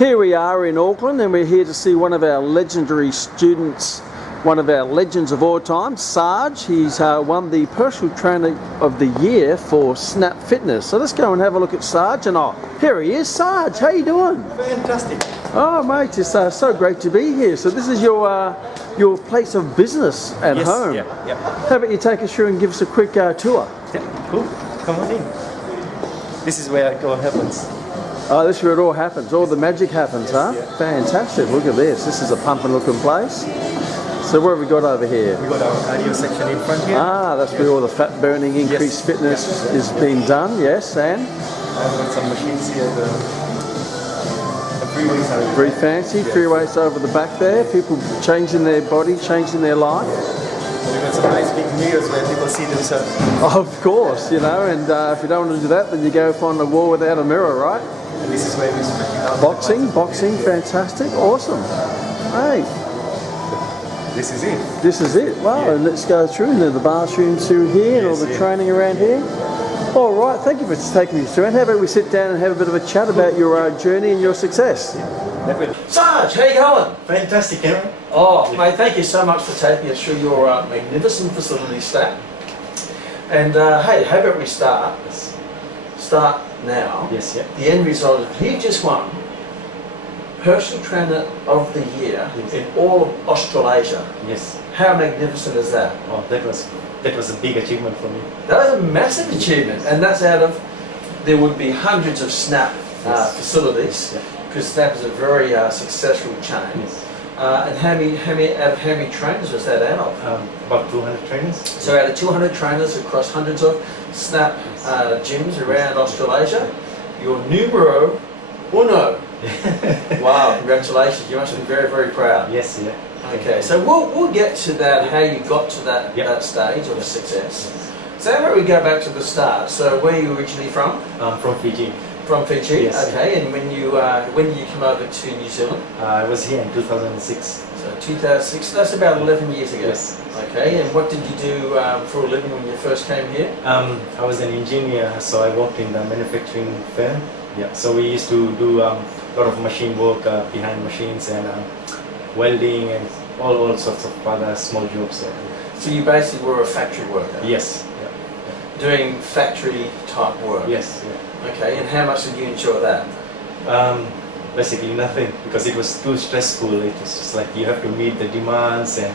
Here we are in Auckland, and we're here to see one of our legendary students, one of our legends of all time, Sarge. He's won the Personal Trainer of the Year for Snap Fitness. So let's go and have a look at Sarge. And here he is. Sarge, how you doing? Fantastic. Oh, mate, it's so great to be here. So this is your place of business at home. Yeah. How about you take us through and give us a quick tour? Yeah, cool. Come on in. This is where it all happens. Oh, this is where it all happens. All the magic happens, huh? Yeah. Fantastic. Look at this. This is a pumping looking place. So what have we got over here? We got our cardio section in front here. Ah, that's where all the fat burning, increased fitness is being done. Yes, and? I've got some machines here. The free weights are Very fancy. Free weights over the back there. People changing their body, changing their life. We've got some nice big mirrors where people see themselves. Of course, and if you don't want to do that, then you go find a wall without a mirror, right? And this is where we stretch out. Boxing, fantastic, awesome. Hey, This is it. this is it. Wow, Yeah. and let's go through the bathroom through here and all the training around here. All right, thank you for taking me through. And how about we sit down and have a bit of a chat about your journey and your success? Sarge, how you going? Fantastic, Cameron. Oh, mate, thank you so much for taking us through your magnificent facility, Stat. And hey, how about we start now? Yes, yeah. The end result is he just won Personal Trainer of the Year in all of Australasia. Yes. How magnificent is that? Oh, that was a big achievement for me. That was a massive achievement, and that's out of, there would be hundreds of Snap facilities, because Snap is a very successful chain. Yes. And how many trainers was that out of? About 200 trainers. So out of 200 trainers across hundreds of Snap gyms around Australasia, you're numero uno. Wow, congratulations. You must be very, very proud. Yes, yeah. Okay, so we'll get to that, how you got to that, that stage of success. So how about we go back to the start? So where are you originally from? I'm from Fiji. From Fiji, Yes. Okay, and when did you come over to New Zealand? I was here in 2006. So 2006, that's about 11 years ago. Yes. Okay, and what did you do for a living when you first came here? I was an engineer, so I worked in the manufacturing firm. Yeah. So we used to do a lot of machine work behind machines and welding and all sorts of other small jobs. So you basically were a factory worker? Yes. Doing factory type work? Yes. Okay, and how much did you enjoy that? Basically nothing, because it was too stressful. It was just like you have to meet the demands, and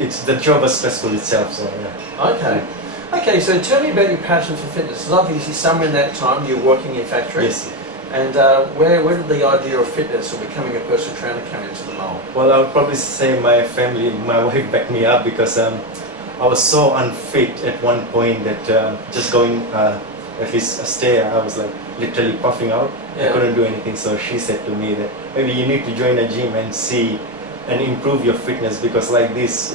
the job was stressful itself. So yeah. Okay, so tell me about your passion for fitness. It's obviously somewhere in that time you were working in factory. Yes. And where did the idea of fitness or becoming a personal trainer come into the mold? Well, I would probably say my family, my wife backed me up, because I was so unfit at one point that just going at least a stair, I was like literally puffing out. I couldn't do anything. So she said to me that maybe you need to join a gym and see and improve your fitness, because like this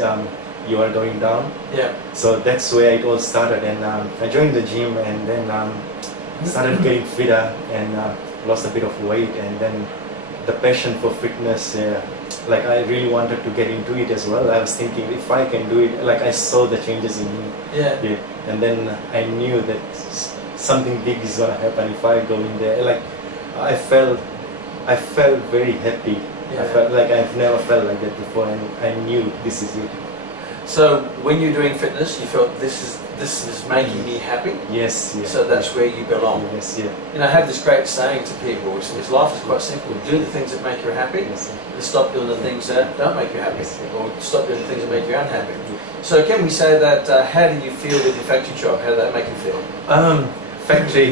you are going down. Yeah. So that's where it all started, and I joined the gym, and then started getting fitter and lost a bit of weight, and then the passion for fitness, like I really wanted to get into it as well. I was thinking if I can do it, like I saw the changes in me. Yeah. And then I knew that something big is gonna happen if I go in there. Like I felt very happy. I felt like I've never felt like that before, and I knew this is it. So when you're doing fitness, you felt this is making me happy? Yes. So that's where you belong? Yes, I have this great saying to people, is life is quite simple. Do the things that make you happy, and stop doing the things that don't make you happy, or stop doing the things that make you unhappy. So can we say that, how did you feel with your factory job? How did that make you feel? Factory,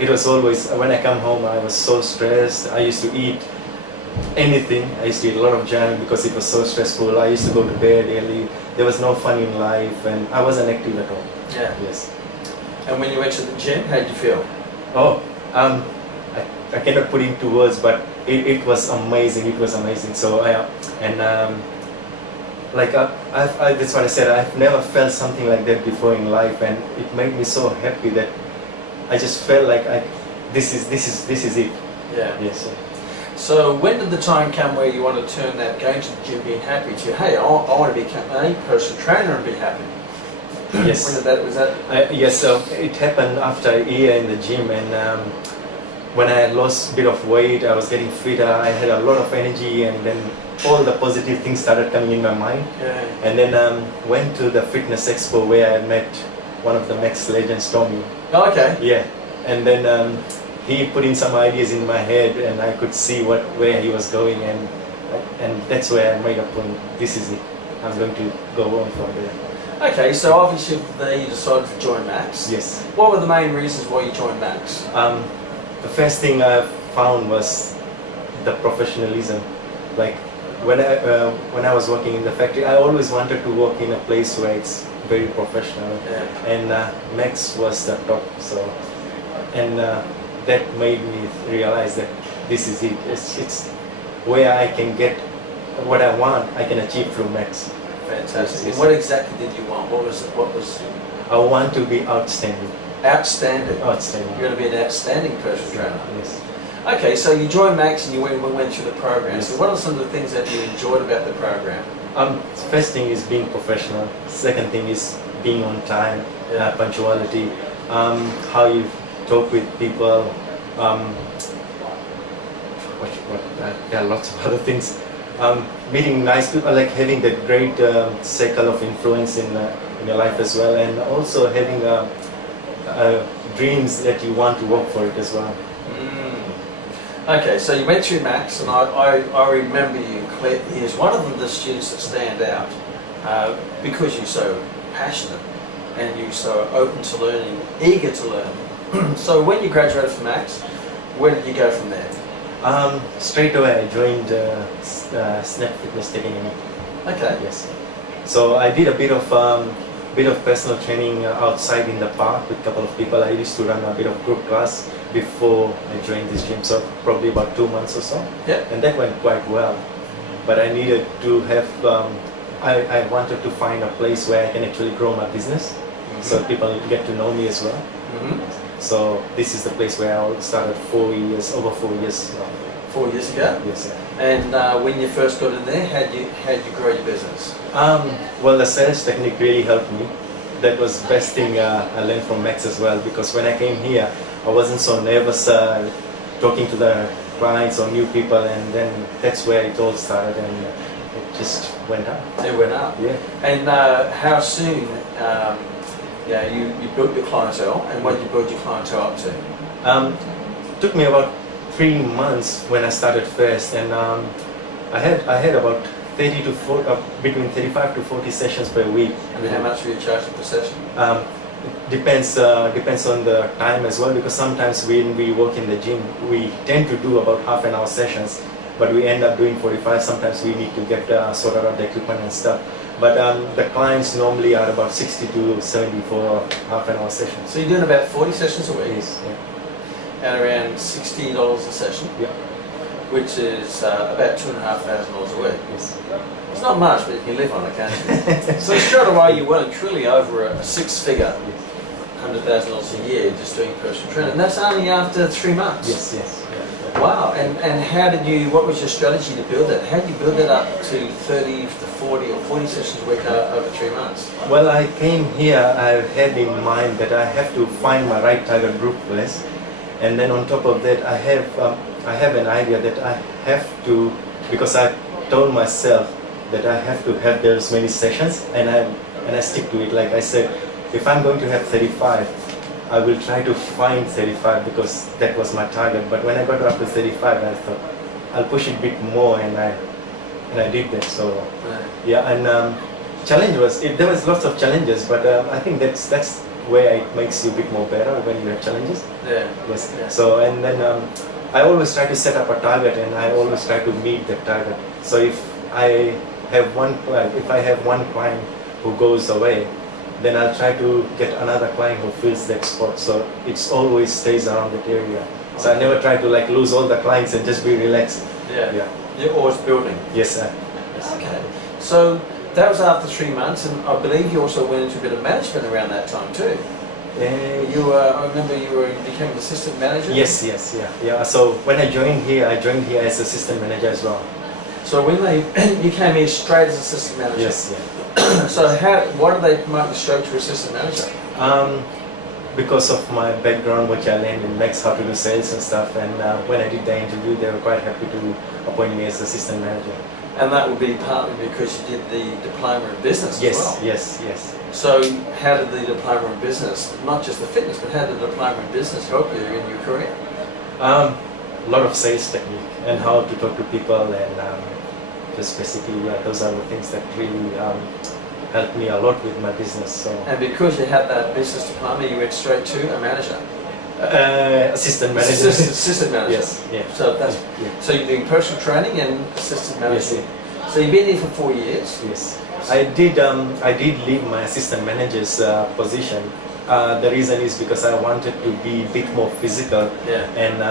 it was always, when I come home I was so stressed. I used to eat anything. I used to eat a lot of junk because it was so stressful. I used to go to bed early. There was no fun in life, and I wasn't active at all. Yeah. Yes. And when you went to the gym, how did you feel? Oh, I cannot put into words, but it was amazing. It was amazing. So that's what I said. I've never felt something like that before in life, and it made me so happy that I just felt like this is it. Yeah. Yes. So when did the time come where you want to turn that going to the gym, being happy, to hey, I want to become a personal trainer and be happy? Yes. When did that, was that? Yes. So it happened after a year in the gym, and when I lost a bit of weight, I was getting fitter, I had a lot of energy, and then all the positive things started coming in my mind. Yeah. And then went to the fitness expo where I met one of the Max legends, Tommy. Oh, okay. Yeah, and then he put in some ideas in my head, and I could see where he was going, and that's where I made a point. This is it. I'm going to go on from there. Okay, so obviously there you decided to join Max. Yes. What were the main reasons why you joined Max? The first thing I found was the professionalism. Like when I was working in the factory, I always wanted to work in a place where it's very professional. Yeah. And Max was the top. So, and that made me realize that this is it. It's where I can get what I want. I can achieve through Max. Fantastic. Yes. What exactly did you want? What was? I want to be outstanding. Outstanding. Outstanding. You're going to be an outstanding personal trainer. Yes. Okay, so you joined Max and you went through the program. Yes. So what are some of the things that you enjoyed about the program? First thing is being professional. Second thing is being on time, punctuality. How you talk with people. There are lots of other things. Meeting nice people, like having that great circle of influence in your life as well, and also having dreams that you want to work for it as well. Okay, so you went through Max, and I remember you clear. He is one of the students that stand out because you're so passionate and you're so open to learning, eager to learn. So when you graduated from Max, where did you go from there? Straight away I joined Snap Fitness Academy. Okay. Yes. So I did a bit of personal training outside in the park with a couple of people. I used to run a bit of group class before I joined this gym, so probably about 2 months or so. Yeah. And that went quite well. But I needed to have, I wanted to find a place where I can actually grow my business, so people get to know me as well. So this is the place where I started over 4 years now. 4 years ago? Yes, sir. And when you first got in there, how'd you grow your business? Well, the sales technique really helped me. That was the best thing I learned from Max as well, because when I came here, I wasn't so nervous talking to the clients or new people, and then that's where it all started, and it just went up. It went up? Yeah. And how soon you built your clientele, and what did you build your clientele up to? Took me about 3 months when I started first, and I had about 30 to 40, between 35 to 40 sessions per week. And how much were you charging per session? Depends on the time as well, because sometimes when we work in the gym, we tend to do about half an hour sessions, but we end up doing 45. Sometimes we need to get sorted out the equipment and stuff. But the clients normally are about 60 to 70 for half an hour sessions. So you're doing about 40 sessions a week? Yes. Yeah. At around $60 a session? Yeah. Which is about $2,500 a week. Yes. It's not much, but you can live on it, can't you? So straight away you were truly over a six-figure, $100,000 a year just doing personal training. And that's only after 3 months? Yes, yes. Yeah. Wow, and how did you, what was your strategy to build that? How did you build that up to 30 to 40 or 40 sessions a week over 3 months? Well, I came here, I had in mind that I have to find my right target group first. And then on top of that, I have an idea that I have to, because I told myself that I have to have those many sessions, and I stick to it. Like I said, if I'm going to have 35, I will try to find 35 because that was my target. But when I got up to 35, I thought I'll push it a bit more, and I did that. So yeah, and challenge was there was lots of challenges, but I think that's where it makes you a bit more better when you have challenges. Yeah. Yes. Yeah. So and then I always try to set up a target, and I always try to meet that target. So if I have one client who goes away, then I'll try to get another client who fills that spot. So it always stays around that area. So I never try to like lose all the clients and just be relaxed. Yeah. Yeah. You're always building. Yes, sir. Yes. Okay. So that was after 3 months, and I believe you also went into a bit of management around that time too. I remember you became an assistant manager. Yes, yeah. So when I joined here as assistant manager as well. So when you came here straight as assistant manager. Yes, yeah. So why did they promote you straight to assistant manager? because of my background, which I learned in Max, how to do sales and stuff, and when I did the interview, they were quite happy to appoint me as assistant manager. And that would be partly because you did the diploma in business Yes, as well. yes. So how did the diploma in business, not just the fitness, but how did the diploma in business help you in your career? A lot of sales technique and how to talk to people, and just basically, those are the things that really helped me a lot with my business. So. And because you had that business diploma, you went straight to a manager? Assistant manager. Assistant manager. Yes, yeah. So that's so you're doing personal training and assistant management. Yes. So you've been here for 4 years. Yes, I did leave my assistant manager's position. The reason is because I wanted to be a bit more physical. Yeah. And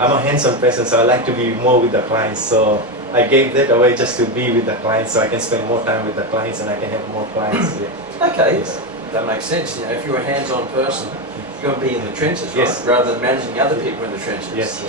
I'm a hands-on person, so I like to be more with the clients. So I gave that away just to be with the clients, so I can spend more time with the clients and I can have more clients. Yeah. Okay. Yes. That makes sense. You know, if you're a hands-on person, you're going to be in the trenches, right? Yes. Rather than managing other people in the trenches. Yes.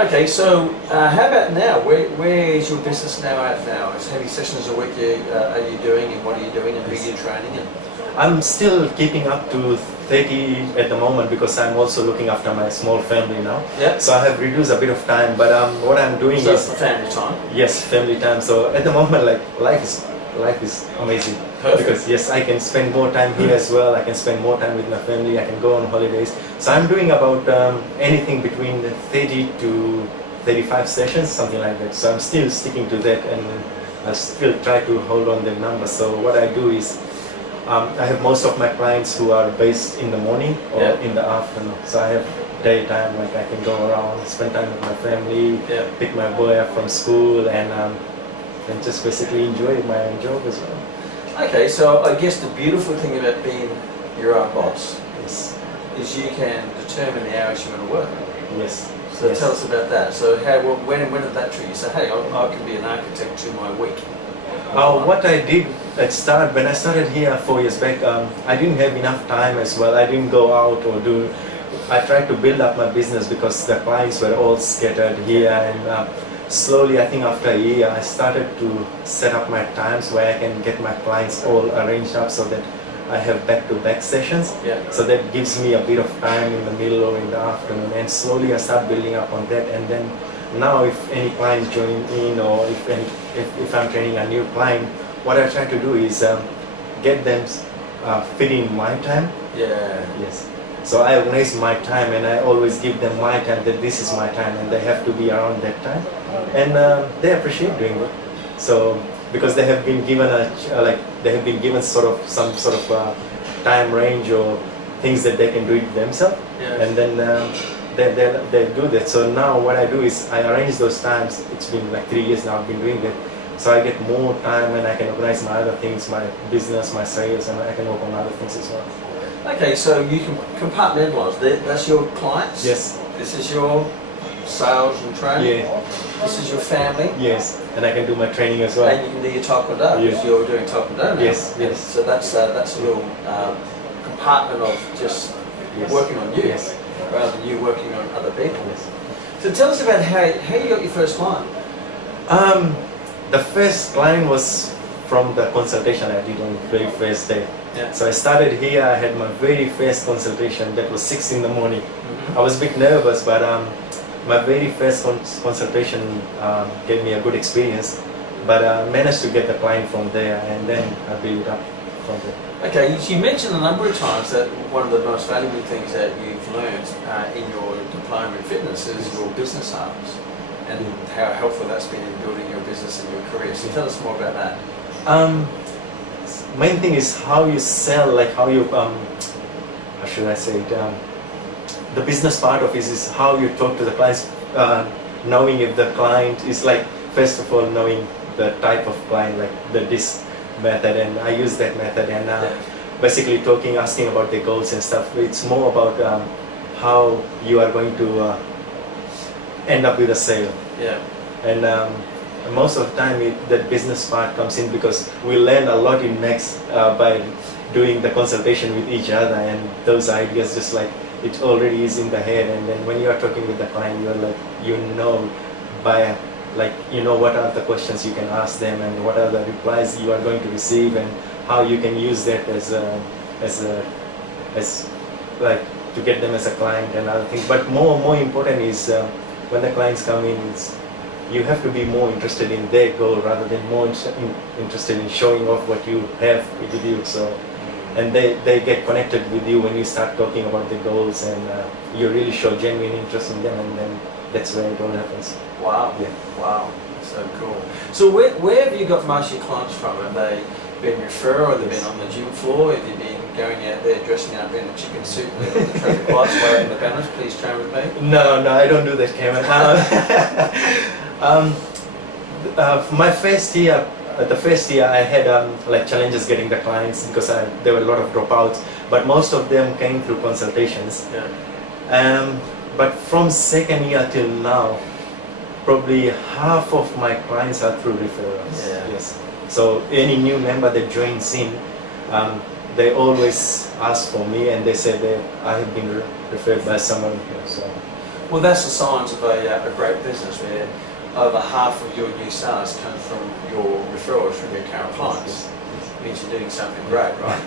Okay, so how about now? Where is your business now at now? How many sessions a week are you doing, and what are you doing, and who are you training? And I'm still keeping up to 30 at the moment because I'm also looking after my small family now. Yeah. So I have reduced a bit of time, but what I'm doing so is for family time. Yes, family time. So at the moment, like life is amazing. Perfect. Because yes, I can spend more time here as well. I can spend more time with my family. I can go on holidays. So I'm doing about anything between 30 to 35 sessions, something like that. So I'm still sticking to that, and I still try to hold on the number. So what I do is I have most of my clients who are based in the morning or in the afternoon. So I have daytime, like I can go around, spend time with my family, pick my boy up from school, and just basically enjoy my job as well. Okay, so I guess the beautiful thing about being your own boss Yes. is you can determine the hours you're going to work. Yes. So Yes. tell us about that. So when did that trigger? You say, hey, I can be an architect to my week. What I did when I started here 4 years back, I didn't have enough time as well. I didn't go out or I tried to build up my business because the clients were all scattered here, and slowly, I think after a year, I started to set up my times where I can get my clients all arranged up so that I have back-to-back sessions. Yeah. So that gives me a bit of time in the middle or in the afternoon, and slowly I start building up on that. And then now, if any clients join in, or if I'm training a new client, what I try to do is get them fit in my time. Yeah. Yes. So I organize my time, and I always give them my time, that this is my time, and they have to be around that time, and they appreciate doing it. So because they have been given some sort of time range or things that they can do it themselves, and then they do that. So now what I do is I arrange those times. It's been like 3 years now I've been doing that. So I get more time, and I can organize my other things, my business, my sales, and I can work on other things as well. Okay, so you can compartmentalise. That's your clients. Yes. This is your sales and training. Yeah. This is your family. Yes, and I can do my training as well. And you can do your taekwondo because you're doing taekwondo now. Yes, yes. So that's a little compartment of just working on you, rather than you working on other people. Yes. So tell us about how you got your first client. The first client was from the consultation I did on the very first day. Yeah. So I started here. I had my very first consultation. That was 6 in the morning. I was a bit nervous, but my very first consultation gave me a good experience. But I managed to get the client from there, and then I built it up from there. Okay, you mentioned a number of times that one of the most valuable things that you've learned in your diploma in fitness is your business hours, and how helpful that's been in building your business and your career. So tell us more about that. Main thing is how you sell, like how you, how should I say it, the business part of it is how you talk to the clients, knowing if the client is like, first of all, knowing the type of client, like this method, and I use that method, and basically asking about their goals and stuff. It's more about how you are going to end up with a sale. Yeah. And most of the time that business part comes in because we learn a lot in Max by doing the consultation with each other, and those ideas just like it already is in the head, and then when you are talking with the client, you're like, what are the questions you can ask them, and what are the replies you are going to receive, and how you can use that as like to get them as a client and other things. But more important is when the clients come in, you have to be more interested in their goal rather than more interested in showing off what you have with you. So, and they get connected with you when you start talking about the goals, and you really show genuine interest in them, and then that's where it all happens. Wow. Yeah. Wow. So cool. So where have you got most of your clients from? Have they been referral? Have they been on the gym floor? Have you been going out there dressing up in a chicken suit with the traffic lights waving the banners? Please train with me. No, I don't do that, Cameron. My first year, the first year I had like challenges getting the clients because there were a lot of dropouts, but most of them came through consultations. Yeah. But from second year till now, probably half of my clients are through referrals. Yeah. Yes. So any new member that joins in, they always ask for me, and they say I have been referred by someone here. So. Well, that's the signs of a great business where over half of your new sales come from your referrals from your current clients. It means you're doing something great, right?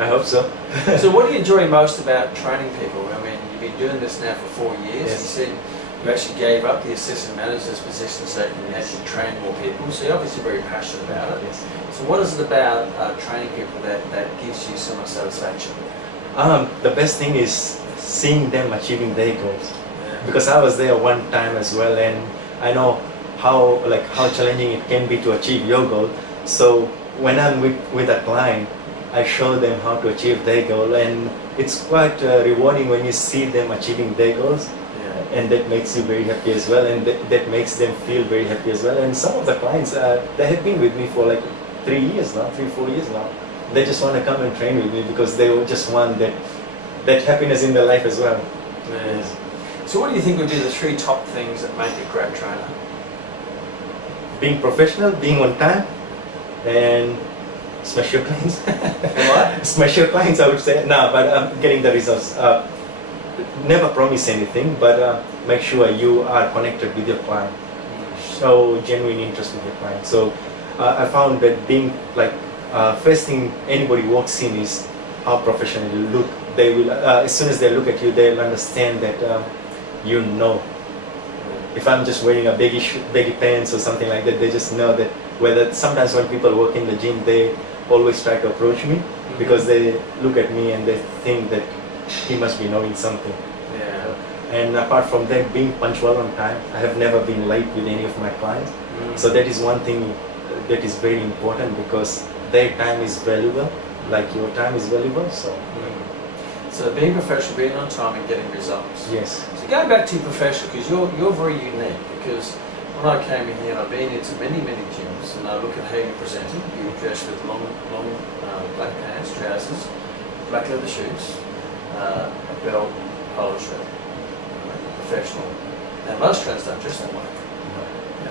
I hope so. So what do you enjoy most about training people? I mean, you've been doing this now for 4 years. Yes. You said you actually gave up the assistant manager's position so you can actually train more people. So you're obviously very passionate about it. Yes. So what is it about training people that gives you so much satisfaction? The best thing is seeing them achieving their goals. Yeah. Because I was there one time as well, and I know how challenging it can be to achieve your goal. So when I'm with a client, I show them how to achieve their goal, and it's quite rewarding when you see them achieving their goals. Yeah. And that makes you very happy as well, and that makes them feel very happy as well. And some of the clients, they have been with me for like 3 years now, 3-4 years now. They just want to come and train with me because they just want that happiness in their life as well. Yeah. So what do you think would be the 3 top things that make a great trainer? Being professional, being on time, and smash your clients. What? Smash your clients, I would say. No, but getting the results. Never promise anything, but make sure you are connected with your client. Show genuine interest with your client. So I found that being like first thing anybody walks in is how professional you look. They will as soon as they look at you, they'll understand that you know. If I'm just wearing a baggy pants or something like that, they just know that. Whether sometimes when people work in the gym, they always try to approach me because they look at me and they think that he must be knowing something. Yeah. And apart from that, being punctual on time, I have never been late with any of my clients. So that is one thing that is very important because their time is valuable, like your time is valuable. So being professional, being on time, and getting results. Yes. So going back to your professional, because you're very unique. Because when I came in here, and I've been into many gyms, and I look at how you presented. You dress with long black pants, trousers, black leather shoes, a belt, polo shirt. Professional. Now most trainers don't dress that way.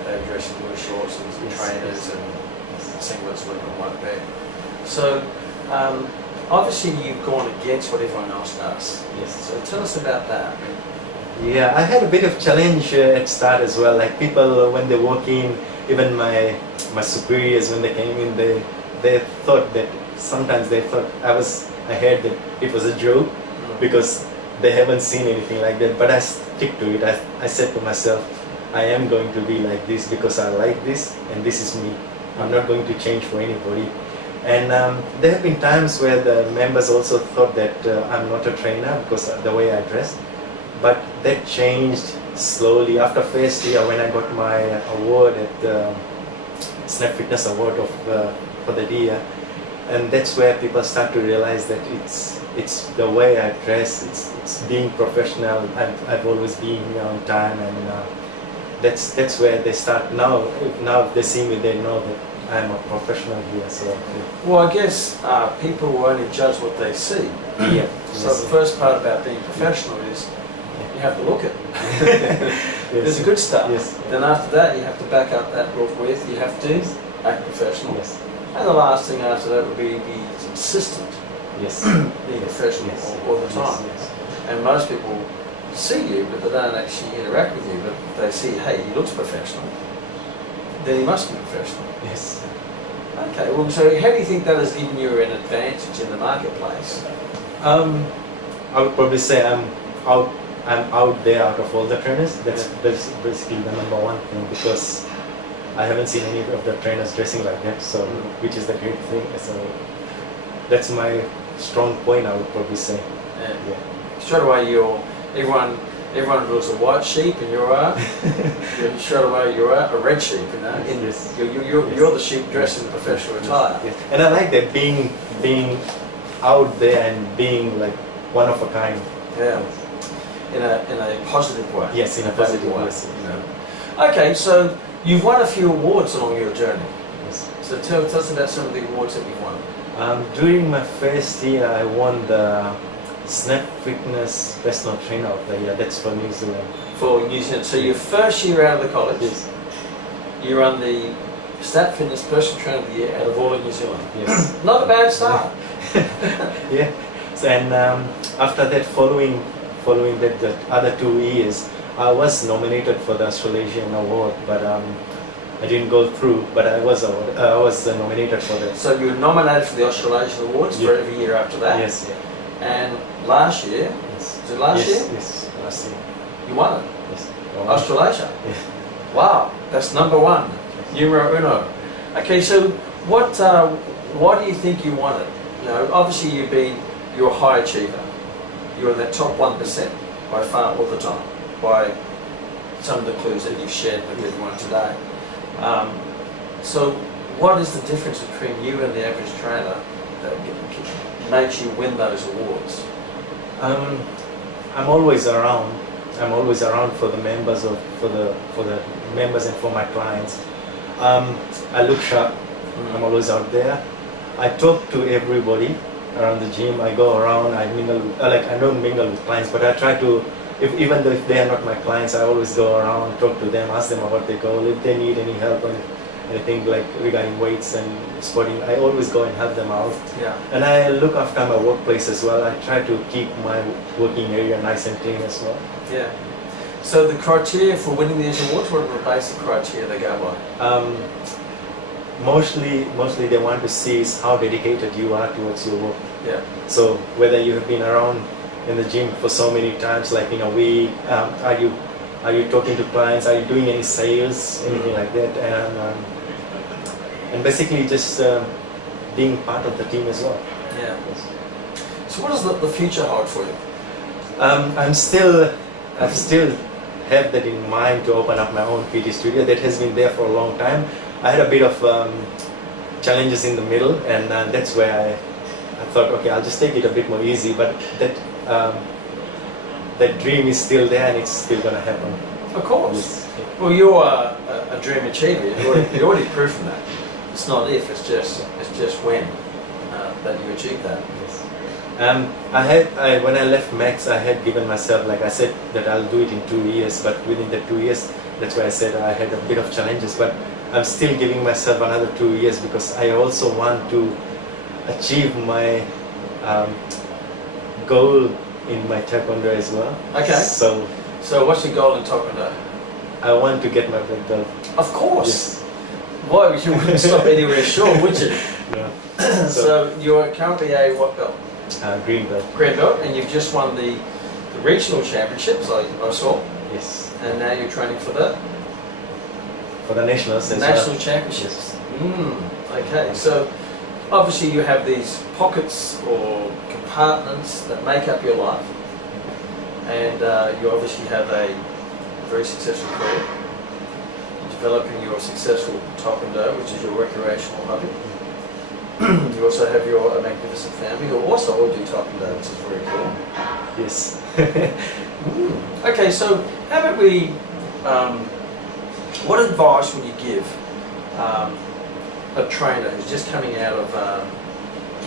They dress in blue shorts and trainers and singlets with a white bag. So obviously you've gone against what everyone else does. Yes. So tell us about that. Yeah, I had a bit of challenge at start as well. Like people when they walk in, even my superiors when they came in, they thought that sometimes they thought I heard that it was a joke because they haven't seen anything like that. But I stick to it. I said to myself, I am going to be like this because I like this and this is me. I'm not going to change for anybody. And there have been times where the members also thought that I'm not a trainer because of the way I dress. But that changed slowly. After first year when I got my award at the Snap Fitness Award for the year, and that's where people start to realize that it's the way I dress, it's being professional. I've always been here on time, and that's where they start now. Now if they see me, they know that I'm a professional here. So well, I guess people will only judge what they see. yeah. So the first part about being professional is you have to look it. There's a good start. Yes. Then after that, you have to back up that look with. You have to act professional. Yes. And the last thing after that would be consistent. Yes. Being professional Yes. all the time. Yes. And most people see you, but they don't actually interact with you. But they see, hey, he looks professional. Then he must be professional. Yes. Okay. Well, so how do you think that has given you an advantage in the marketplace? I would probably say out. I'm out there out of all the trainers. That's basically the number one thing, because I haven't seen any of the trainers dressing like that. So, which is the great thing. So that's my strong point, I would probably say. Yeah. Straight away, everyone draws a white sheep, and straight away you're a red sheep. You know, Yes. you're the sheep dressed in professional attire. Yes. And I like that being out there and being like one of a kind. Yeah. In a positive way. Yes, in a positive way. You know. Okay, so you've won a few awards along your journey. Yes. So tell us about some of the awards that you've won. During my first year, I won the Snap Fitness Personal Trainer of the Year. That's for New Zealand. For New Zealand. So your first year out of the college, Yes. you won the Snap Fitness Personal Trainer of the Year out of all of New Zealand. Yes. Not a bad start. Yeah. So, and after that, following that, the other 2 years, I was nominated for the Australasian award, but I didn't go through. But I was nominated for that. So you were nominated for the Australasian Awards for every year after that. Yes. Yeah. And last year, Yes. was it last year? Yes. Last year. You won it. Yes. Australasia. Yeah. Wow, that's number one. Numero uno. Okay, so why do you think you won it? You know, obviously you're a high achiever. You're in that top 1% by far all the time, by some of the clues that you've shared with everyone today. So what is the difference between you and the average trainer that makes you win those awards? I'm always around. I'm always around for the members for the members and for my clients. I look sharp. I'm always out there. I talk to everybody around the gym. I go around. I mingle. I don't mingle with clients, but I try to. Even though if they are not my clients, I always go around, talk to them, ask them about their goal. If they need any help on anything like regarding weights and squatting, I always go and help them out. Yeah. And I look after my workplace as well. I try to keep my working area nice and clean as well. Yeah. So the criteria for winning these awards, what are the basic criteria they go by? Mostly they want to see is how dedicated you are towards your work. Yeah. So whether you have been around in the gym for so many times, like in a week, are you talking to clients? Are you doing any sales, anything like that? And basically just being part of the team as well. Yeah. So what does the future hold for you? I still have that in mind to open up my own PT studio. That has been there for a long time. I had a bit of challenges in the middle, and that's where I thought, okay, I'll just take it a bit more easy. But that dream is still there, and it's still going to happen. Of course. Yes. Well, you're a dream achiever. You've already proven that. It's not if, it's just when that you achieve that. Yes. When I left Max, I had given myself, like I said, that I'll do it in 2 years. But within the 2 years, that's why I said I had a bit of challenges. But I'm still giving myself another 2 years because I also want to achieve my goal in my taekwondo as well. Okay. So what's your goal in taekwondo? I want to get my black belt. Of course. Yes. Why? You wouldn't stop anywhere short, would you? Yeah. So you're currently a what belt? Green belt. Green belt, and you've just won the regional championships, I saw. Yes. And now you're training for the nationals. As national well. championships. Okay, so obviously you have these pockets or compartments that make up your life, and you obviously have a very successful career. You're developing your successful taekwondo, which is your recreational hobby. You also have your magnificent family who also all do taekwondo, which is very cool. Yes. Okay, so how about we, what advice would you give a trainer who's just coming out of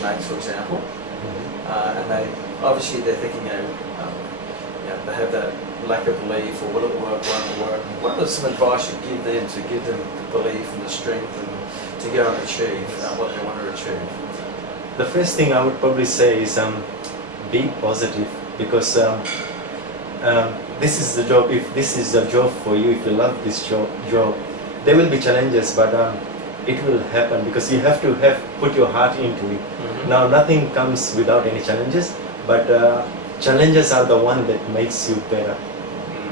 Max, for example, and they're thinking, they have that lack of belief, or will it work, won't it work? What are some advice you'd give them to give them the belief and the strength and to go and achieve what they want to achieve? The first thing I would probably say is be positive, because this is the job. If this is a job for you, if you love this job, there will be challenges, but it will happen because you have to put your heart into it. Now nothing comes without any challenges, but challenges are the one that makes you better.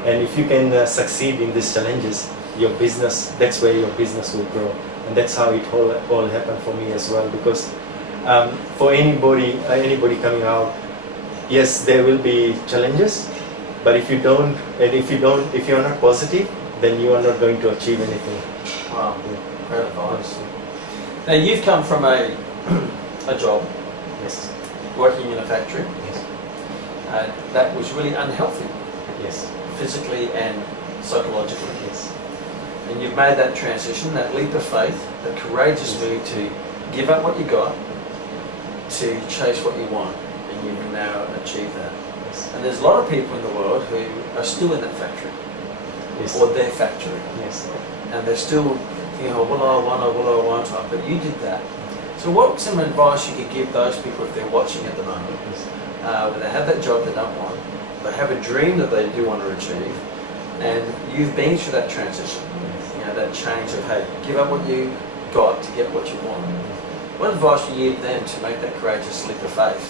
And if you can succeed in these challenges, your business, that's where your business will grow. And that's how it all happened for me as well. Because for anybody coming out, yes, there will be challenges, but if you're not positive, then you are not going to achieve anything. Wow, great advice. Now you've come from a job, Yes. working in a factory, Yes. that was really unhealthy, Yes. physically and psychologically. Yes. And you've made that transition, that leap of faith, that courageous move to give up what you got, to chase what you want, and you've now achieved that. Yes. And there's a lot of people in the world who are still in that factory, Yes. or their factory, Yes. and they're still thinking, oh, what I want, but you did that. So what's some advice you could give those people if they're watching at the moment, when they have that job they don't want, they have a dream that they do want to achieve, and you've been through that transition, that change of, hey, give up what you got to get what you want. What advice would you give them to make that courageous leap of faith?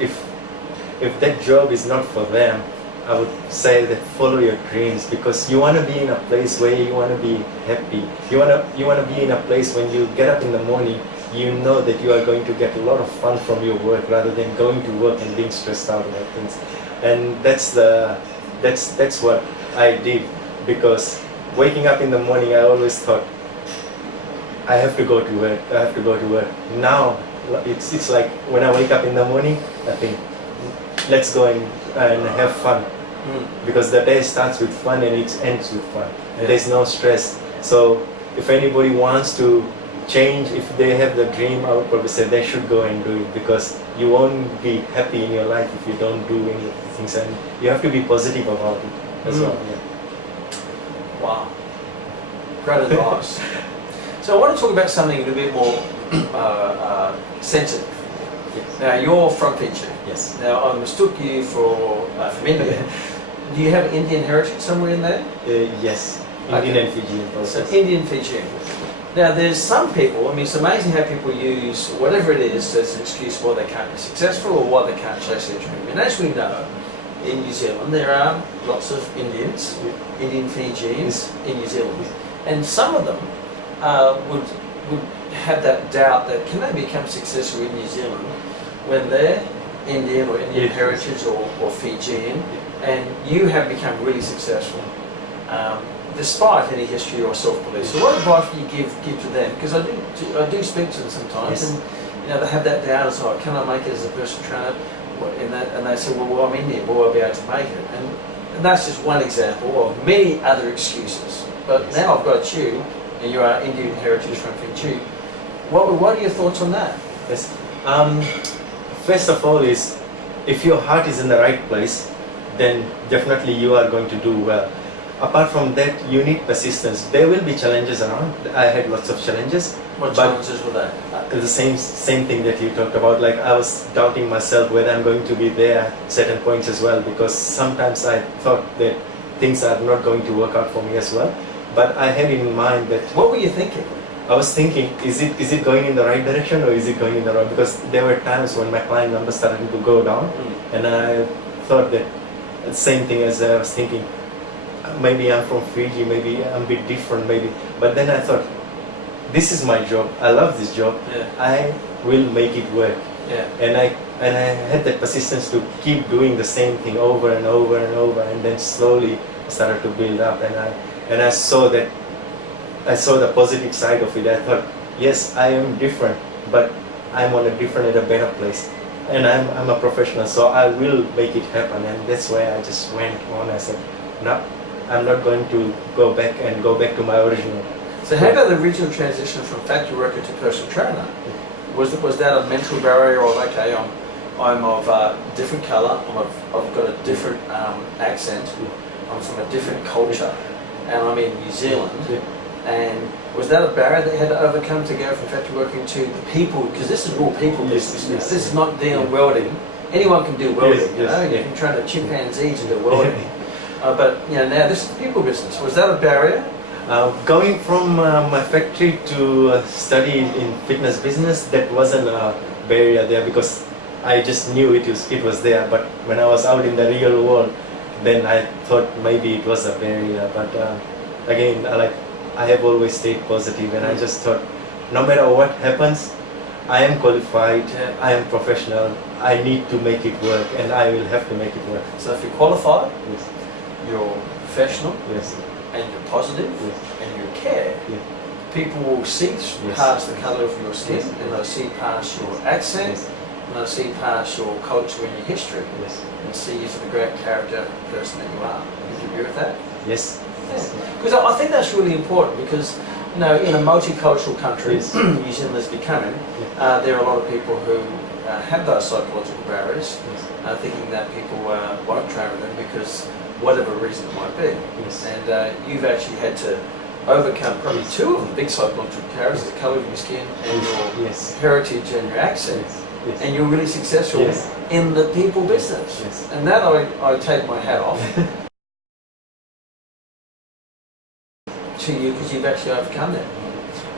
If that job is not for them, I would say that follow your dreams, because you want to be in a place where you want to be happy. You want to be in a place when you get up in the morning, you know that you are going to get a lot of fun from your work rather than going to work and being stressed out about things. And that's what I did, because waking up in the morning, I always thought, I have to go to work, I have to go to work. Now, it's like when I wake up in the morning, I think, let's go and have fun. Because the day starts with fun and it ends with fun. And there's no stress. So if anybody wants to change, if they have the dream, I would probably say they should go and do it, because you won't be happy in your life if you don't do any of the things. And you have to be positive about it as well. Yeah. Wow, great advice. So I want to talk about something a little bit more sensitive. Yes. Now you're from Fiji. Yes. Now I mistook you for from India. Do you have Indian heritage somewhere in there? Yes, Indian and Fijian. So Indian Fijian. Now there's some people, I mean it's amazing how people use whatever it is as an excuse why they can't be successful or why they can't chase their dream. And as we know, in New Zealand there are lots of Indians, Indian Fijians in New Zealand. And some of them would have that doubt that can they become successful in New Zealand when they're Indian or Indian heritage or Fijian, and you have become really successful despite any history or self-belief. So what advice do you give to them? Because I do speak to them sometimes, and they have that doubt as well. Can I make it as a personal trainer? And they say, well, I'm Indian, will I be able to make it? And that's just one example of many other excuses. But now I've got you, and you are Indian heritage from Fiji. What are your thoughts on that? Yes. First of all, is if your heart is in the right place, then definitely you are going to do well. Apart from that, you need persistence. There will be challenges around. I had lots of challenges. What challenges were they? The same thing that you talked about. Like I was doubting myself whether I'm going to be there at certain points as well, because sometimes I thought that things are not going to work out for me as well. But I had in mind that. What were you thinking? I was thinking, is it going in the right direction or is it going in the wrong? Because there were times when my client numbers started to go down, and I thought that the same thing as I was thinking. Maybe I'm from Fiji, maybe I'm a bit different, maybe. But then I thought, this is my job. I love this job. Yeah. I will make it work. Yeah. And I had that persistence to keep doing the same thing over and over and over, and then slowly I started to build up. And I saw the positive side of it. I thought, yes, I am different, but I'm on a different and a better place. And I'm a professional, so I will make it happen. And that's why I just went on. I said, no, I'm not going to go back to my original. So how about the original transition from factory worker to personal trainer? Was that a mental barrier of, okay, I'm of a different colour, I've got a different accent, I'm from a different culture, and I'm in New Zealand? And was that a barrier that you had to overcome to go from factory working to the people? Because this is all people business. Yes. This is not dealing welding. Anyone can do welding, you know. You can train a chimpanzee to do welding. But now this is people business. Was that a barrier? Going from my factory to study in fitness business, that wasn't a barrier there, because I just knew it was there. But when I was out in the real world, then I thought maybe it was a barrier. But again, I have always stayed positive, and I just thought, no matter what happens, I am qualified, I am professional, I need to make it work, and I will have to make it work. So if you're qualified, Yes. you're professional, Yes. and you're positive, Yes. and you care, Yes. people will see Yes. past the colour of your skin, Yes. and they'll see past your accent, Yes. and they'll see past your culture and your history, Yes. and see you for the great character person that you are. Would you agree with that? Yes. Because I think that's really important, because you know, in a multicultural country, Yes. New Zealand is becoming, there are a lot of people who have those psychological barriers, Yes. thinking that people won't train with them because whatever reason it might be. Yes. And you've actually had to overcome probably two of the big psychological barriers: the colour of your skin and your Yes. heritage and your accent. Yes. Yes. And you're really successful Yes. in the people business. Yes. And that I take my hat off to you, because you've actually overcome that.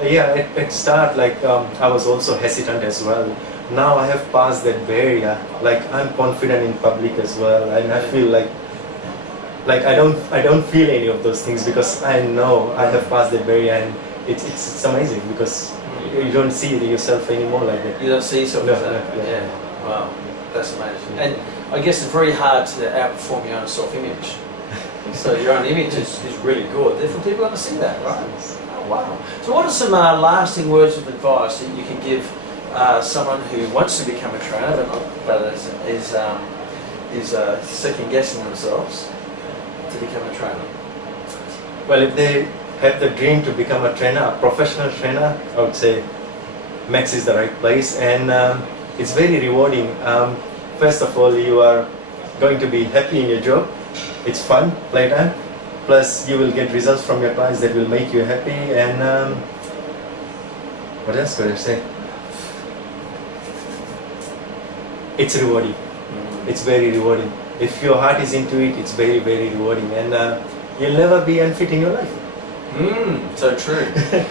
Yeah, at start, I was also hesitant as well. Now I have passed that barrier. Like, I'm confident in public as well, and I feel like I don't feel any of those things, because I know I have passed that barrier, and it's amazing, because you don't see yourself anymore like that. You don't see yourself No, as that? no, yeah. Yeah. Wow, that's amazing. And I guess it's very hard to outperform your own self-image. So your own image is really good. Therefore, people want to see that, right? Oh, wow. So what are some lasting words of advice that you can give someone who wants to become a trainer, but is second-guessing themselves to become a trainer? Well, if they have the dream to become a trainer, a professional trainer, I would say Max is the right place, and it's very rewarding. First of all, you are going to be happy in your job. It's fun, playtime. Plus, you will get results from your clients that will make you happy. And what else could I say? It's rewarding. It's very rewarding. If your heart is into it, it's very, very rewarding. And you'll never be unfit in your life. So true.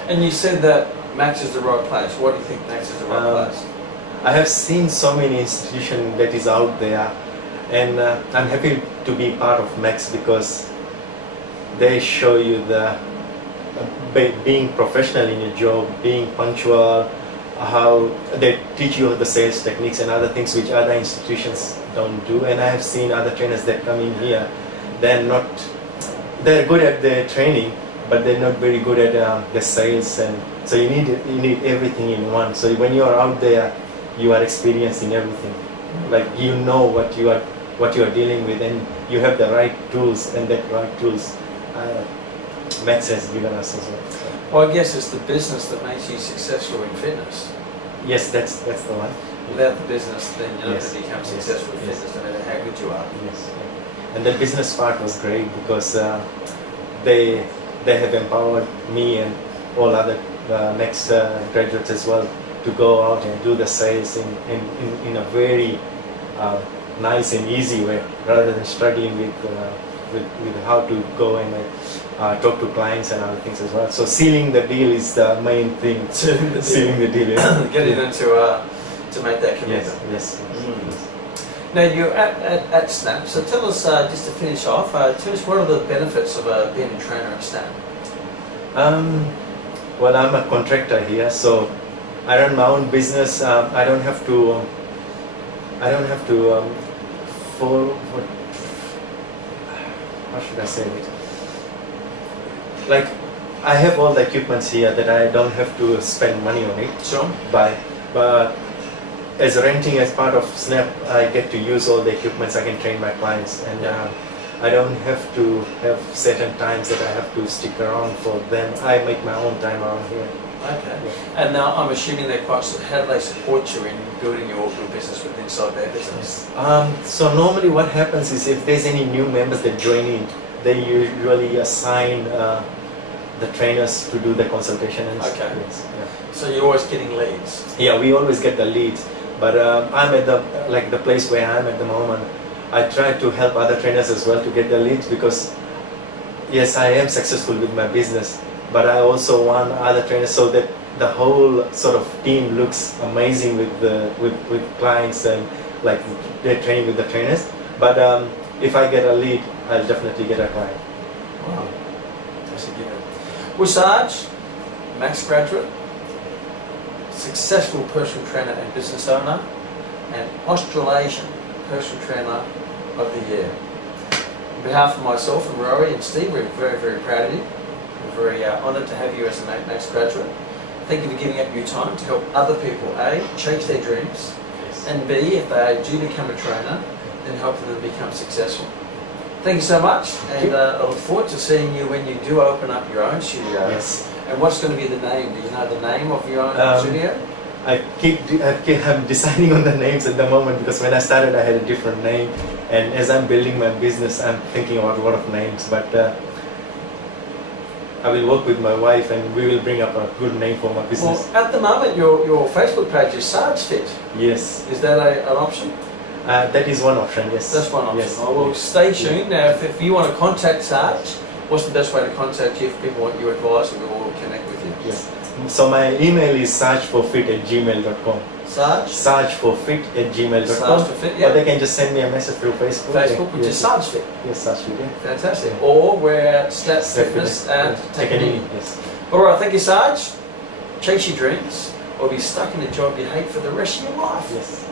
And you said that Max is the right place. Why do you think Max is the right place? I have seen so many institutions that is out there, and I'm happy to be part of Max, because they show you the being professional in your job, being punctual, how they teach you the sales techniques and other things which other institutions don't do. And I have seen other trainers that come in here, they're good at their training, but they're not very good at the sales, and so you need everything in one. So when you are out there, you are experiencing everything. Like, you know what you are dealing with, and you have the right tools, and that right tools Max has given us as well. Well, I guess it's the business that makes you successful in fitness. Yes, that's the one. Without the business, then you're not Yes. going to become Yes. successful in Yes. fitness, no matter how good you are. Yes, and the business part was great, because they have empowered me and all other Max graduates as well to go out and do the sales in a very nice and easy way, rather than struggling with how to go and talk to clients and other things as well. So sealing the deal is the main thing. Sealing the deal. Yeah. Getting them to make that commitment. Yes. Now you're at Snap, so tell us, just to finish off, tell us what are the benefits of being a trainer at Snap? Well, I'm a contractor here, so I run my own business. I don't have to how should I say it? Like, I have all the equipments here that I don't have to spend money on it. Sure. But as renting as part of Snap, I get to use all the equipments. I can train my clients, and I don't have to have certain times that I have to stick around for them. I make my own time around here. Okay. And now I'm assuming they're quite. How do they support you in building your business within inside their business? So normally what happens is, if there's any new members that join in, they usually assign the trainers to do the consultation. And Okay. yes, yeah. So you're always getting leads. Yeah, we always get the leads, but I'm at the place where I'm at the moment. I try to help other trainers as well to get the leads, because yes, I am successful with my business, but I also want other trainers, so that the whole sort of team looks amazing with clients, and like they're training with the trainers. But if I get a lead, I'll definitely get a client. Wow, that's a given. Well, Sarge, Max graduate, successful personal trainer and business owner, and Australasian Personal Trainer of the Year. On behalf of myself and Rory and Steve, we're very, very proud of you. We're very honoured to have you as a Max graduate. Thank you for giving up your time to help other people, A, chase their dreams, Yes. and B, if they do become a trainer, then help them become successful. Thank you so much, and I look forward to seeing you when you do open up your own studio. Yes. And what's going to be the name? Do you know the name of your own studio? I'm deciding on the names at the moment, because when I started I had a different name, and as I'm building my business I'm thinking about a lot of names, but I will work with my wife and we will bring up a good name for my business. Well, at the moment your Facebook page is Sarge Fit. Yes. Is that an option? That is one option, yes. That's one option. Yes. Oh, well, stay tuned. Now, if you want to contact Sarge, what's the best way to contact you if people want your advice and we will connect with you? Yes. So my email is sargeforfit@gmail.com. Sarge? sargeforfit@gmail.com. Sarge for Fit, yeah. Or they can just send me a message through Facebook. Facebook, which is Sarge Fit. Yes, Sarge Fit, yeah. Fantastic. Or we're at Snap Fitness and Technique. Yes. Alright, thank you, Sarge. Chase your dreams, or be stuck in a job you hate for the rest of your life. Yes.